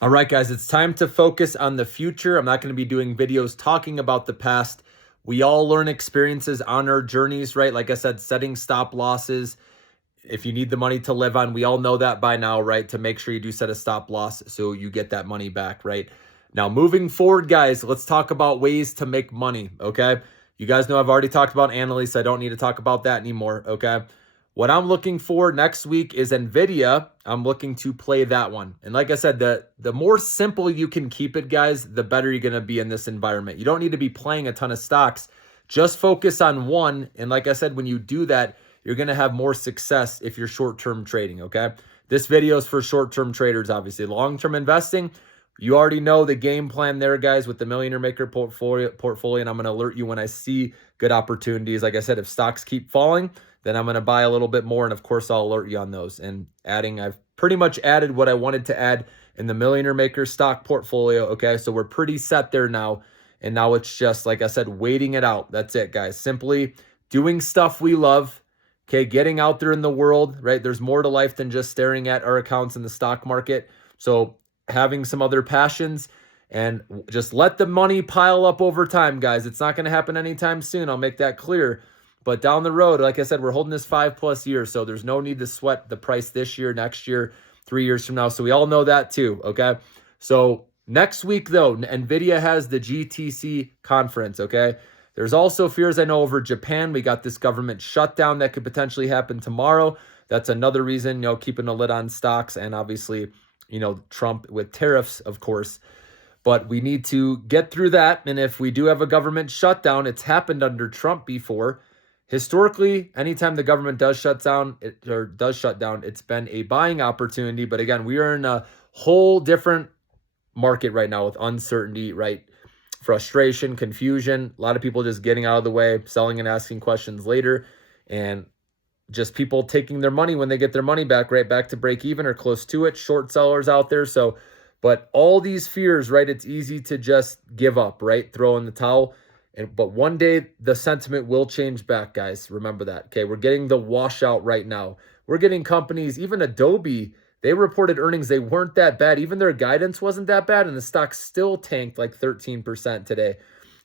All right, guys, it's time to focus on the future. I'm not going to be doing videos talking about the past. We all learn experiences on our journeys, right? Like I said, setting stop losses. If you need the money to live on, we all know that by now, right? To make sure you do set a stop loss so you get that money back, right? Now, moving forward, guys, let's talk about ways to make money, okay? You guys know I've already talked about Annalise. I don't need to talk about that anymore, okay? What I'm looking for next week is Nvidia. I'm looking to play that one. And like I said, the more simple you can keep it, guys, the better you're going to be in this environment. You don't need to be playing a ton of stocks. Just focus on one. And like I said, when you do that, you're going to have more success if you're short-term trading, okay? This video is for short-term traders, obviously. Long-term investing, you already know the game plan there, guys, with the Millionaire Maker portfolio, and I'm going to alert you when I see good opportunities. Like I said, if stocks keep falling, then I'm going to buy a little bit more, and of course, I'll alert you on those. And I've pretty much added what I wanted to add in the Millionaire Maker stock portfolio, okay? So we're pretty set there now, and now it's just, like I said, waiting it out. That's it, guys. Simply doing stuff we love, okay? Getting out there in the world, right? There's more to life than just staring at our accounts in the stock market. So having some other passions and just let the money pile up over time, guys. It's not going to happen anytime soon. I'll make that clear. But down the road, like I said, we're holding this 5+ years, so there's no need to sweat the price this year, next year, 3 years from now. So we all know that too, okay? So next week, though, Nvidia has the GTC conference, okay? There's also fears, I know, over Japan. We got this government shutdown that could potentially happen tomorrow. That's another reason, keeping a lid on stocks, and obviously, Trump with tariffs, of course. But we need to get through that. And if we do have a government shutdown, it's happened under Trump before. Historically, anytime the government does shut down, it's been a buying opportunity. But again, we are in a whole different market right now with uncertainty, right? Frustration, confusion, a lot of people just getting out of the way, selling and asking questions later, and just people taking their money when they get their money back, right back to break even or close to it. Short sellers out there. So, but all these fears, right? It's easy to just give up, right? Throw in the towel. But one day the sentiment will change back, guys. Remember that. Okay, we're getting the washout right now. We're getting companies, even Adobe, they reported earnings. They weren't that bad. Even their guidance wasn't that bad, and the stock still tanked like 13% today.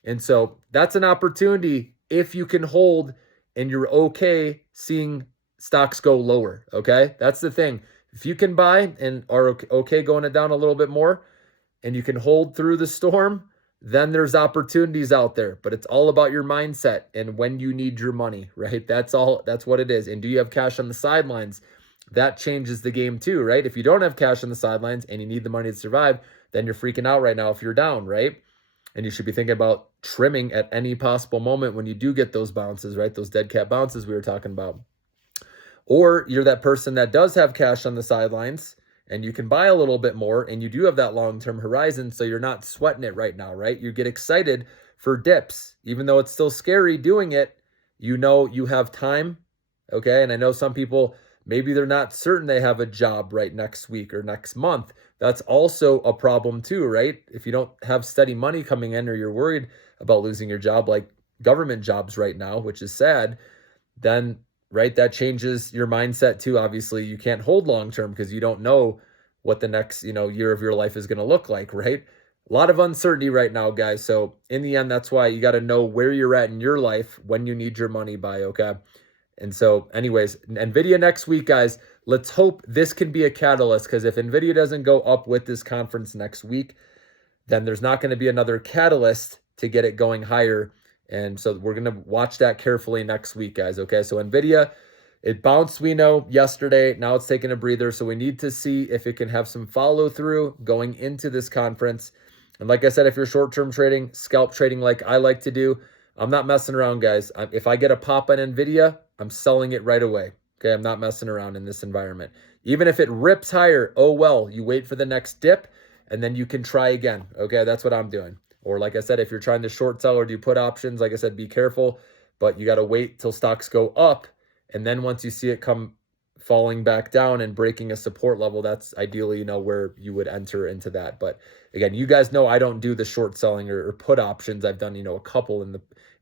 And so that's an opportunity if you can hold and you're okay seeing stocks go lower. Okay, that's the thing. If you can buy and are okay going it down a little bit more, and you can hold through the storm, then there's opportunities out there. But it's all about your mindset and when you need your money, right? That's what it is. And do you have cash on the sidelines? That changes the game too, right? If you don't have cash on the sidelines and you need the money to survive, then you're freaking out right now if you're down, right? And you should be thinking about trimming at any possible moment when you do get those bounces, right? Those dead cat bounces we were talking about. Or you're that person that does have cash on the sidelines and you can buy a little bit more and you do have that long-term horizon, so you're not sweating it right now, right? You get excited for dips. Even though it's still scary doing it, you know you have time, okay? And I know some people, maybe they're not certain they have a job right next week or next month. That's also a problem too, right? If you don't have steady money coming in or you're worried about losing your job, like government jobs right now, which is sad, then right, that changes your mindset too. Obviously, you can't hold long term because you don't know what the next, year of your life is going to look like, right? A lot of uncertainty right now, guys. So in the end, that's why you got to know where you're at in your life when you need your money by, okay? And so anyways, Nvidia next week, guys, let's hope this can be a catalyst, because if Nvidia doesn't go up with this conference next week, then there's not going to be another catalyst to get it going higher. And so we're going to watch that carefully next week, guys, okay? So Nvidia, it bounced, we know, yesterday. Now it's taking a breather. So we need to see if it can have some follow through going into this conference. And like I said, if you're short-term trading, scalp trading like I like to do, I'm not messing around, guys. If I get a pop on Nvidia, I'm selling it right away. Okay, I'm not messing around in this environment. Even if it rips higher, oh well, you wait for the next dip and then you can try again. Okay, that's what I'm doing. Or like I said, if you're trying to short sell or do put options, like I said, be careful, but you got to wait till stocks go up. And then once you see it come falling back down and breaking a support level, that's ideally, where you would enter into that. But again, you guys know I don't do the short selling or put options. I've done, a couple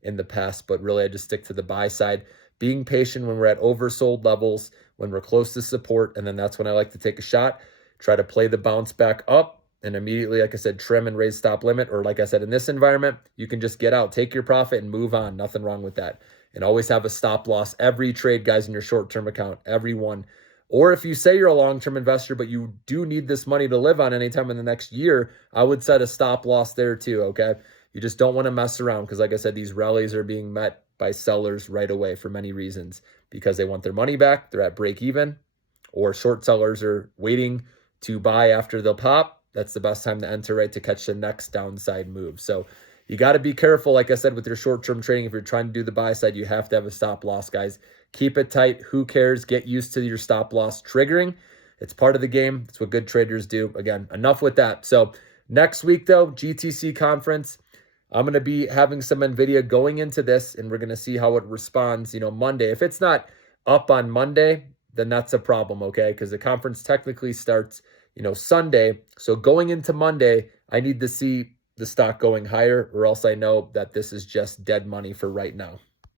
in the past, but really I just stick to the buy side, being patient when we're at oversold levels, when we're close to support. And then that's when I like to take a shot, try to play the bounce back up. and immediately, like I said, trim and raise stop limit. Or like I said, in this environment, you can just get out, take your profit and move on. Nothing wrong with that. And always have a stop loss every trade, guys, in your short-term account, every one. Or if you say you're a long-term investor, but you do need this money to live on anytime in the next year, I would set a stop loss there too, okay? You just don't want to mess around because, like I said, these rallies are being met by sellers right away for many reasons, because they want their money back, they're at break even, or short sellers are waiting to buy after they'll pop. That's the best time to enter, right, to catch the next downside move. So you got to be careful, like I said, with your short-term trading. If you're trying to do the buy side, you have to have a stop loss, guys. Keep it tight. Who cares? Get used to your stop loss triggering. It's part of the game. It's what good traders do. Again, enough with that. So next week, though, GTC conference, I'm going to be having some Nvidia going into this, and we're going to see how it responds, Monday. If it's not up on Monday, then that's a problem, okay? Because the conference technically starts, Sunday. So going into Monday, I need to see the stock going higher, or else I know that this is just dead money for right now.